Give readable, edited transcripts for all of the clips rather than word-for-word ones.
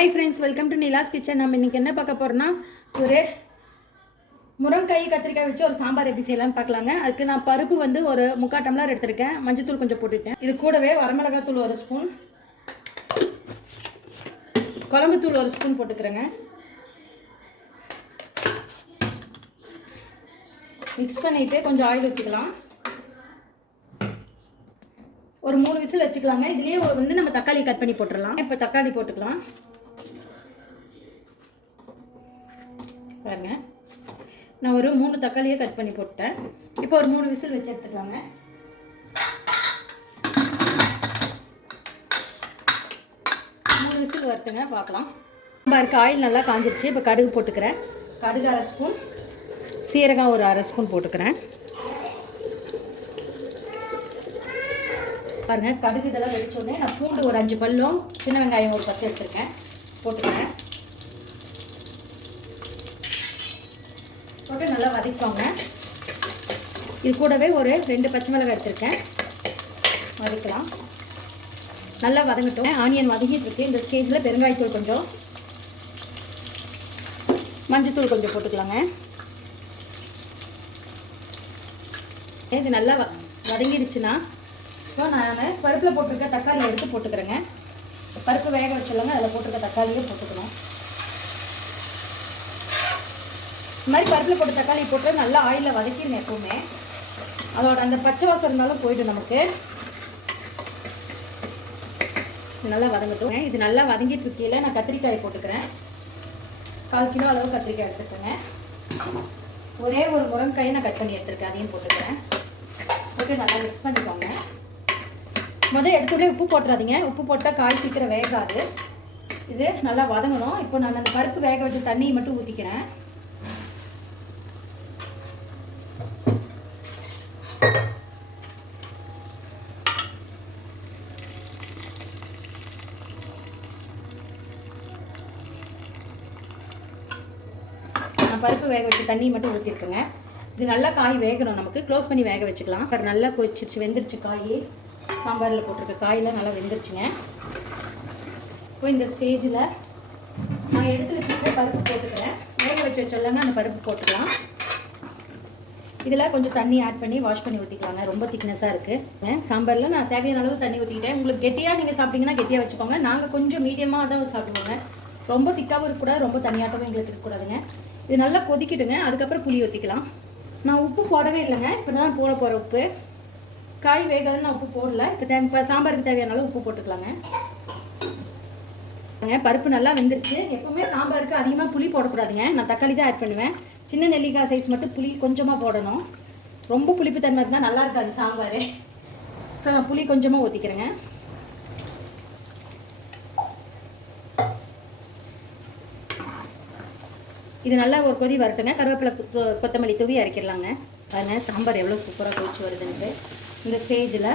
Hi friends, welcome to Nila's kitchen. நம்ம இன்றைக்கி என்ன பார்க்க போகிறோன்னா, ஒரு முருங்கைக்காய் கத்திரிக்காய் வச்சு ஒரு சாம்பார் எப்படி செய்யலாம்னு பார்க்கலாங்க. அதுக்கு நான் பருப்பு வந்து ஒரு 3/4 டம்ளர் எடுத்திருக்கேன். மஞ்சத்தூள் கொஞ்சம் போட்டுருக்கேன். இது கூடவே வரமிளகாத்தூள் 1 ஸ்பூன், குழம்புத்தூள் 1 ஸ்பூன் போட்டுக்கிறேங்க. மிக்ஸ் பண்ணிவிட்டு கொஞ்சம் ஆயில் ஊற்றிக்கலாம். ஒரு 3 விசில் வச்சுக்கலாங்க. இதுலேயே வந்து நம்ம தக்காளி கட் பண்ணி போட்டுடலாம். இப்போ தக்காளி போட்டுக்கலாம். பாருங்க, நான் ஒரு 3 தக்காளியை கட் பண்ணி போட்டேன். இப்போ ஒரு 3 விசில் வச்சு எடுத்துக்கலாங்க. விசில் வருதுங்க, பார்க்கலாம். சாம்பாருக்கு ஆயில் நல்லா காஞ்சிருச்சு. இப்போ கடுகு போட்டுக்கிறேன். கடுகு 1/2 ஸ்பூன், சீரகம் ஒரு 1/2 ஸ்பூன் போட்டுக்கிறேன். பாருங்கள், கடுகு இதெல்லாம் வெடிச்சோடனே நான் பூண்டு ஒரு 5 பல்லும், சின்ன வெங்காயம் ஒரு 10 எடுத்துருக்கேன், போட்டுக்கிறேன். போட்டு நல்லா வதக்கிக்கோங்க. இது கூடவே ஒரு 2 பச்சை மிளகாய் எடுத்துருக்கேன், வதக்கலாம். நல்லா வதங்கட்டும். ஆனியன் வதங்கிட்டு இருக்கு. இந்த ஸ்டேஜில் பெருங்காயத்தூள் கொஞ்சம், மஞ்சத்தூள் கொஞ்சம் போட்டுக்கலாங்க. இது நல்லா வதங்கிடுச்சுன்னா இப்போ நான் பருப்பில் போட்டிருக்க தக்காளியை எடுத்து போட்டுக்கிறேங்க. பருப்பு வேக வச்சுலாங்க, அதில் போட்டிருக்க தக்காளியை போட்டுக்கணும். இந்த மாதிரி பருப்பில் போட்டு தக்காளி போட்டு நல்லா ஆயிலில் வதக்கிடுங்க. எப்போவுமே அதோட அந்த பச்சை வாசம் இருந்தாலும் போய்டும் நமக்கு. நல்லா வதங்கட்டும். இது நல்லா வதங்கிட்டு இருக்கையில் நான் கத்திரிக்காய் போட்டுக்கிறேன். 1/4 கிலோ அளவு கத்திரிக்காய் எடுத்துக்கோங்க. ஒரே ஒரு முருங்கைக்காயை நான் கட் பண்ணி எடுத்துருக்கேன், அதையும் போட்டுக்கிறேன். போட்டு நல்லா மிக்ஸ் பண்ணிக்கோங்க. முதல் எடுத்துகிட்டே உப்பு போட்டுறாதீங்க. உப்பு போட்டால் காய் சீக்கிரம் வேகாது. இது நல்லா வதங்கணும். இப்போ நான் அந்த பருப்பு வேக வச்ச தண்ணியை மட்டும் ஊற்றிக்கிறேன். நான் பருப்பு வேக வச்ச தண்ணியை மட்டும் ஊற்றிருக்கேங்க. இது நல்லா காய் வேகணும். நமக்கு க்ளோஸ் பண்ணி வேக வச்சுக்கலாம். நல்லா கொதிச்சிருச்சு, வெந்துருச்சு. காய் சாம்பாரில் போட்டிருக்க காயெலாம் நல்லா வெந்துருச்சுங்க. இப்போ இந்த ஸ்டேஜில் நான் எடுத்து வச்சுருக்க பருப்பு போட்டுக்கிறேன். வேக வச்சு வச்சோம்லங்க, அந்த பருப்பு போட்டுக்கலாம். இதில் கொஞ்சம் தண்ணி ஆட் பண்ணி வாஷ் பண்ணி ஊற்றிக்கலாங்க. ரொம்ப திக்னஸாக இருக்குது. சாம்பாரில் நான் தேவையான அளவு தண்ணி ஊற்றிக்கிட்டேன். உங்களுக்கு கெட்டியாக நீங்கள் சாப்பிட்டீங்கன்னா கெட்டியாக வச்சுக்கோங்க. நாங்கள் கொஞ்சம் மீடியமாக தான் சாப்பிடுவோங்க. ரொம்ப திக்காகவும் இருக்கக்கூடாது, ரொம்ப தனியாட்டவும் எங்களுக்கு இருக்கக்கூடாதுங்க. இது நல்லா கொதிக்கிடுங்க. அதுக்கப்புறம் புளி ஊற்றிக்கலாம். நான் உப்பு போடவே இல்லைங்க. இப்போ தான் போட போகிற உப்பு. காய் வேகாதுன்னு நான் உப்பு போடல. இப்போ சாம்பாருக்கு தேவையான அளவு உப்பு போட்டுக்கலாங்க. பருப்பு நல்லா வெந்துருச்சு. எப்பவுமே சாம்பாருக்கு அதிகமாக புளி போடக்கூடாதுங்க. நான் தக்காளி தான் ஆட் பண்ணுவேன். சின்ன நெல்லிக்காய் சைஸ் மட்டும் புளி கொஞ்சமாக போடணும். ரொம்ப புளிப்பு தன்மை இருந்தால் நல்லா இருக்காது சாம்பார். ஸோ நான் புளி கொஞ்சமாக ஊற்றிக்கிறேங்க. இது நல்லா ஒரு கொதி வரட்டுங்க. கருவேப்பிலை கொத்தமல்லி தூவி இறக்கிடலாங்க. பாருங்கள், சாம்பார் எவ்வளோ சூப்பராக கொதிச்சு வருதுன்ட்டு. இந்த ஸ்டேஜில்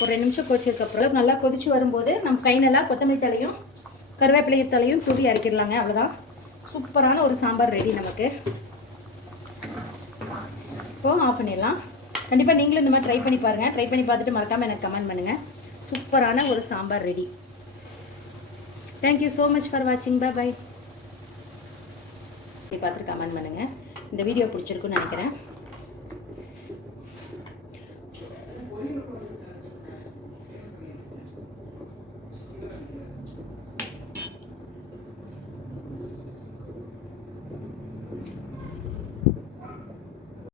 ஒரு 2 நிமிஷம் கொதிச்சதுக்கப்புறம் நல்லா கொதிச்சு வரும்போது நம்ம ஃபைனலாக கொத்தமல்லி தலையும் கருவேப்பிலை தலையும் தூவி இறக்கிடலாங்க. அவ்வளோதான், சூப்பரான ஒரு சாம்பார் ரெடி நமக்கு. இப்போது ஆஃப் பண்ணிடலாம். கண்டிப்பாக நீங்களும் இந்த மாதிரி ட்ரை பண்ணி பாருங்கள். ட்ரை பண்ணி பார்த்துட்டு மறக்காமல் எனக்கு கமெண்ட் பண்ணுங்கள். சூப்பரான ஒரு sambar ready. Thank you so much for வாட்சிங். பை. பார்த்துட்டு கமெண்ட் பண்ணுங்கள். இந்த வீடியோ பிடிச்சிருக்குன்னு நினைக்கிறேன்.